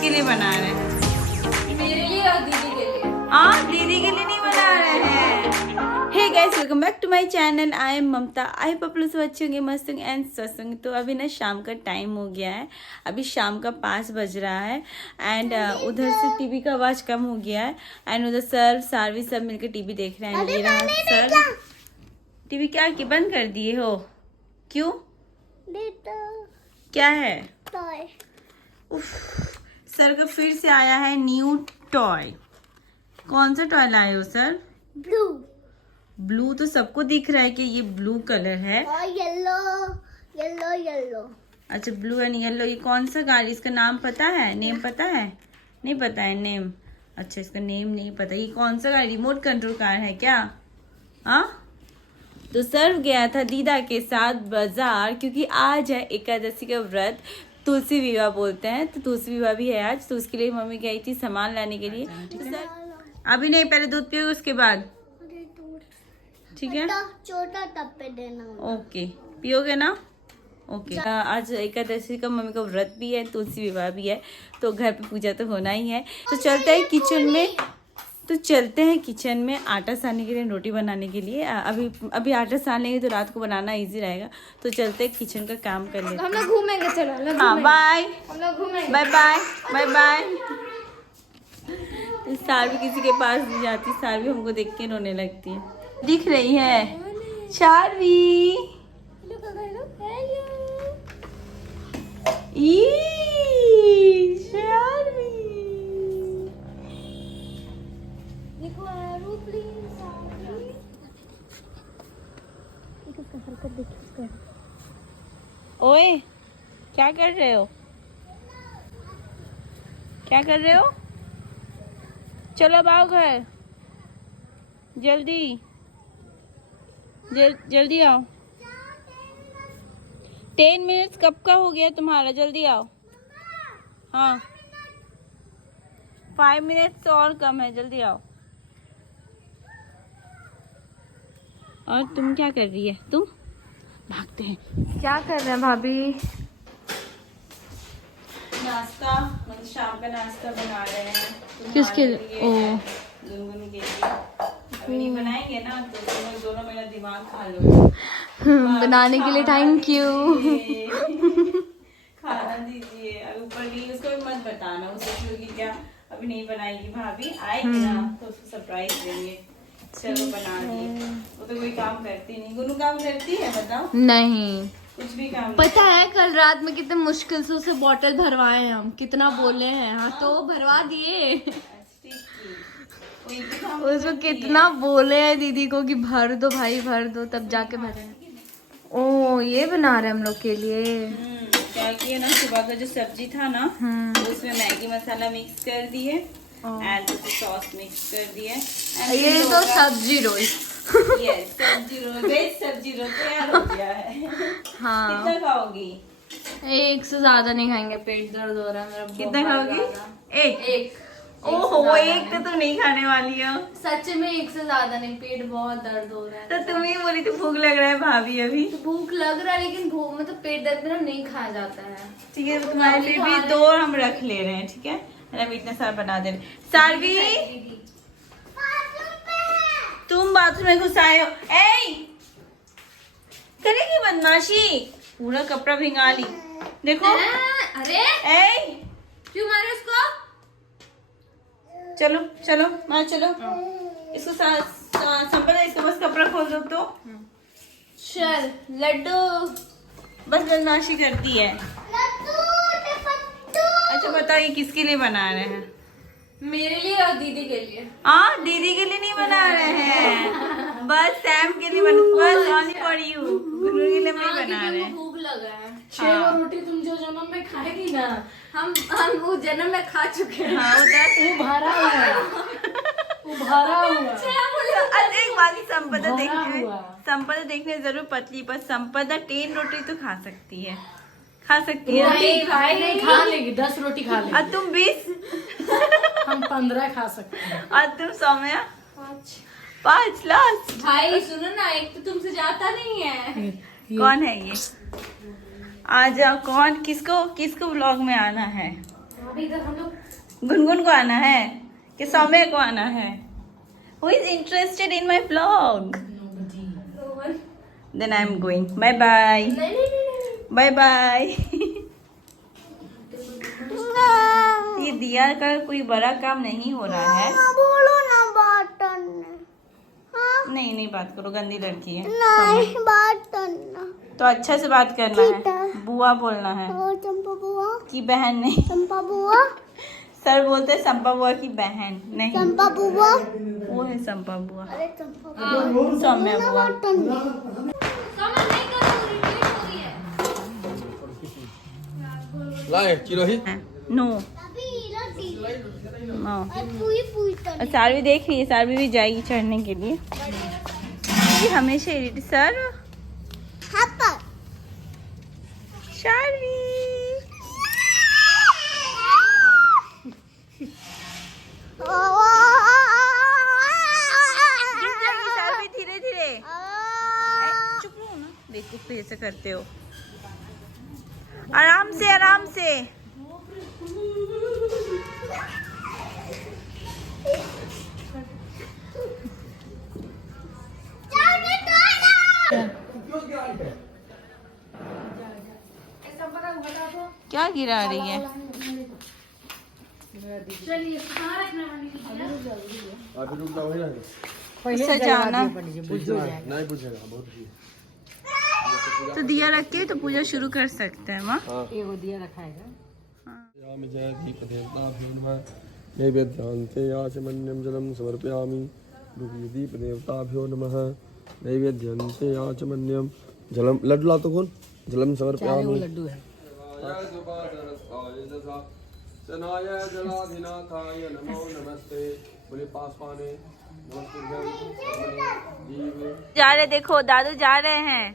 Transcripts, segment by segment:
किसके लिए बना रहे हैं? मेरे लिए और दीदी के लिए। दीदी के लिए नहीं बना रहे हैं। Hey guys, welcome back to my channel. I am Mamata. I hope आप लोग सब अच्छे होंगे, मस्त होंगे एंड स्वस्थ होंगे। तो अभी ना शाम का टाइम हो गया है, अभी शाम का 5 बज रहा है एंड उधर से टीवी का आवाज़ कम हो गया है एंड उधर सर सारवी सब मिलकर टीवी देख रहे हैं। ये रहा सर। टीवी क्या कि बंद कर दिए हो? क्यों? क्या है? उफ, सर का फिर से आया है न्यू टॉय। कौन सा टॉय लाए हो सर? ब्लू। ब्लू तो सबको दिख रहा है कि ये ब्लू कलर है। और येलो येलो येलो। अच्छा, ब्लू एंड येलो। ये कौन सा गाड़ी? इसका नाम पता है? नेम पता है? नहीं पता है नेम। अच्छा, इसका नेम नहीं पता। ये कौन सा गाड़ी? रिमोट कंट्रोल कार है क्या? हाँ। तो सर गया था दीदा के साथ बाजार, क्योंकि आज है एकादशी का व्रत, तुलसी विवाह बोलते हैं। तो तुलसी विवाह भी है आज, तो उसके लिए मम्मी गई थी सामान लाने के लिए। तो सर अभी नहीं, पहले दूध पियोगे उसके बाद, ठीक है? छोटा टब पे देना। ओके, पियोगे ना? ओके। आज एकादशी का मम्मी का व्रत भी है, तुलसी विवाह भी है, तो घर पे पूजा तो होना ही है। तो चलते हैं किचन में आटा सानने के लिए, रोटी बनाने के लिए। अभी आटा सान लेंगे तो रात को बनाना इजी रहेगा। तो चलते हैं किचन का काम कर लेते हैं। हम लोग घूमेंगे, चलो हम लोग हाँ, घूमेंगे। बाय हम लोग घूमेंगे। Bye bye bye bye. Saarvi किसी के पास नहीं जाती, सारवी हमको देख के रोने लगती है। दिख रही है शारवी? शारवी देखो हरकत देखिए। ओए, क्या कर रहे हो? क्या कर रहे हो? चलो अब आओ घर, जल्दी जल्दी आओ। 10 मिनट्स कब का हो गया तुम्हारा? जल्दी आओ। हाँ, 5 मिनट्स और कम है, जल्दी आओ। और तुम क्या कर रही है? तुम भागते हैं। क्या कर रहे हैं भाभी? नाश्ता, मतलब शाम का नाश्ता बना रहे हैं। किसके लिए? गुनगुन के लिए। अभी नहीं बनाएंगे ना, तो तुम लोग दोनों मेरा दिमाग खा लो। बनाने के लिए थैंक यू। खाना दीजिए। अभी ऊपर गई, उसको भी मत बताना, वो सोचेगी क्या अभी नहीं बनाएगी, भाभी आएगी ना तो उसको सरप्राइज देंगे। चलो बना दिए। वो तो कोई काम करती नहीं। गुनू काम करती है? बताओ। नहीं, कुछ भी काम पता है कल रात में कितने मुश्किल से उसे बॉटल भरवाए हम, कितना बोले हैं। हाँ तो भरवा दिए। उसको कितना बोले हैं दीदी को कि भर दो भाई, भर दो, तब जाके भरे। ओ, ये बना रहे हम लोग के लिए। क्या किए ना, सुबह का जो सब्जी था ना, तो उसमें मैगी मसाला मिक्स कर दिए एंड सॉस मिक्स कर दिए। ये तो सब्जी रोल। यस, सब्जी रोल, वेज सब्जी रोल तैयार हो गया है। हाँ, कितना खाओगी? एक से ज्यादा नहीं खाएंगे, पेट दर्द हो रहा है मेरा। कितना बहुत खाओगी? ज्यादा। एक। ओहो, एक तो तुम नहीं खाने वाली हो। सच में एक से ज्यादा नहीं, पेट बहुत दर्द हो रहा है। तो तुम ही बोली थी भूख लग रहा है भाभी अभी। तो भूख लग रहा है, लेकिन भूख मतलब पेट दर्द में ना नहीं खाया जाता है। ठीक है, तो तुम्हारे लिए भी 2 हम रख ले रहे हैं, ठीक है? अभी इतना सारा बना दे रहे। सारवी, तुम बाथरूम में घुस आए हो। ए, करेगी बदमाशी, पूरा कपड़ा भिंगा ली। देखो। अरे ए, क्यों मारे उसको? चलो चलो माँ, चलो इसको संपदा, इसको बस कपड़ा खोल दो तो। चल लड्डू। बस बदमाशी करती है। अच्छा बताओ, ये किसके लिए बना रहे हैं? मेरे लिए और दीदी के लिए। दीदी के लिए नहीं बना रहे हैं, बस सैम के लिए बस ओनली फॉर यू। गुनगुन के लिए नहीं बना रहे हैं। भूख लगा है। हाँ। रोटी तुम जो जन्म में खाएगी ना, हम वो जन्म में खा चुके हैं। हाँ, वो भरा हुआ है। एक बात ही, संपदा देखने जरूर पतली, पर संपदा 10 रोटी तो खा सकती है। नहीं भाई, नहीं खा लेगी, 10 रोटी खा लेगी। और तुम 20? हम 15 खा सकते हैं। और तुम सौम्या? 5 लाख। भाई सुनो ना, एक तो तुमसे जाता नहीं है। कौन है ये? आ जाओ। कौन? किसको व्लॉग में आना है? अभी इधर हम लोग गुनगुन को आना है कि सौम्य को आना है? Who is interested in my vlog? Then I am going. Bye bye. Bye bye. ये दिया का कोई बड़ा काम नहीं हो रहा है। बोलो ना बात करना। हाँ नहीं नहीं बात करो, गंदी लड़की है। नहीं बात करना। तो अच्छा से बात करना ठीक है। है। बुआ बोलना है और चंपा बुआ, कि बहन नहीं। चंपा बुआ, सर बोलते हैं संपा बुआ की बहन नहीं, चंपा बुआ। वो है संपा बुआ, अरे चंपा बुआ, सौम्या ना बुआ। बात करना। लाए चिरोही नो अभी रोटी नो। और पूरी पूरी करनी। सारवी देख रही है, सारवी भी जाएगी चढ़ने के लिए। ये हमेशा इरिटेट सर। हाँ पर सारवी सारवी धीरे धीरे। चुप रहो ना, बेवकूफ पे ऐसे करते हो। आराम से आराम से। क्या गिरा रही है? अभी रुक जाओ ना उससे जाना नहीं पूछेगा बहुत ही तो दिया रख के तो पूजा शुरू कर सकते हैं माँ। एगो दिया रखा है। यामि जय दीप देवताभ्यो नमः नैवेद्यान्ते याचमन्यं जलं समर्पयामि दीप देवताभ्यो नमः नैवेद्यान्ते याचमन्यं जलम लड्डू ला तो कौन जलम समर्पयामि लड्डू है। चनाय जलाधिनाथाय नमो नमस्ते बोले पास पाने जा रहे, देखो दादू जा रहे हैं।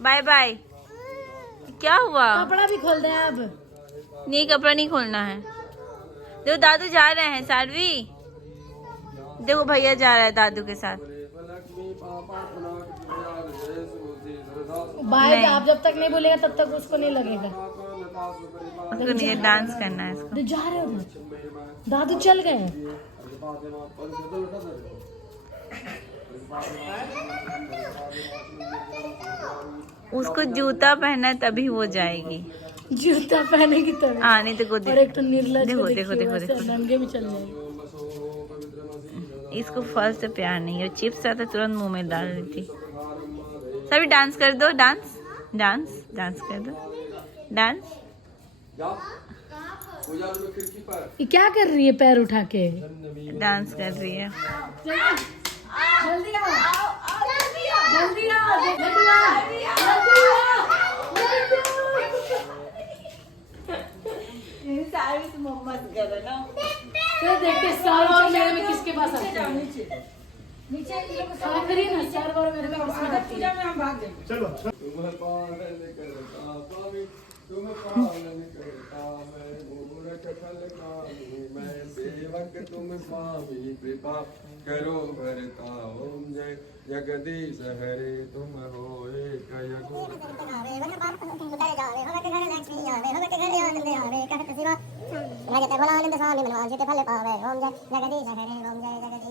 Bye bye. क्या हुआ? कपड़ा भी खोल दे अब। नहीं कपड़ा नहीं खोलना है। देखो दादू जा रहे हैं। सारवी देखो भैया जा रहा है दादू के साथ। बाय नहीं। आप जब तक नहीं बोलेगा तब तक उसको नहीं लगेगा। उसको नहीं डांस करना है इसको। तो जा रहे हो दादू चल गए। उसको जूता पहना तभी वो जाएगी। जूता पहनेगी तब। नहीं तो गोदी। और एक तो निर्लज देखो को देखो देखिए, देखो वैसे देखो। नंगे भी चल जाएगी। इसको फल से प्यार नहीं है। चिप्स आता तुरंत मुंह में डाल देती। सभी डांस कर दो। डांस डांस डांस कर दो। डांस। ये क्या कर रही है पैर उठा के? डांस कर रही है। जल्दी आओ, जल्दी आओ, जल्दी आओ। तो देखते साल और मेरे में किसके पास आती है? नीचे करिए ना, चार बार मेरे में किसमें आती है? तुम पालन करता मैं मूरख फलकामी मैं सेवक तुम स्वामी कृपा करो भरता ओम जय जगदीश हरे तुम हो एक भजते भोलानंद स्वामी मनवांसित फल पावे। ओम जय जगदीश हरे, ओम जय जगदीश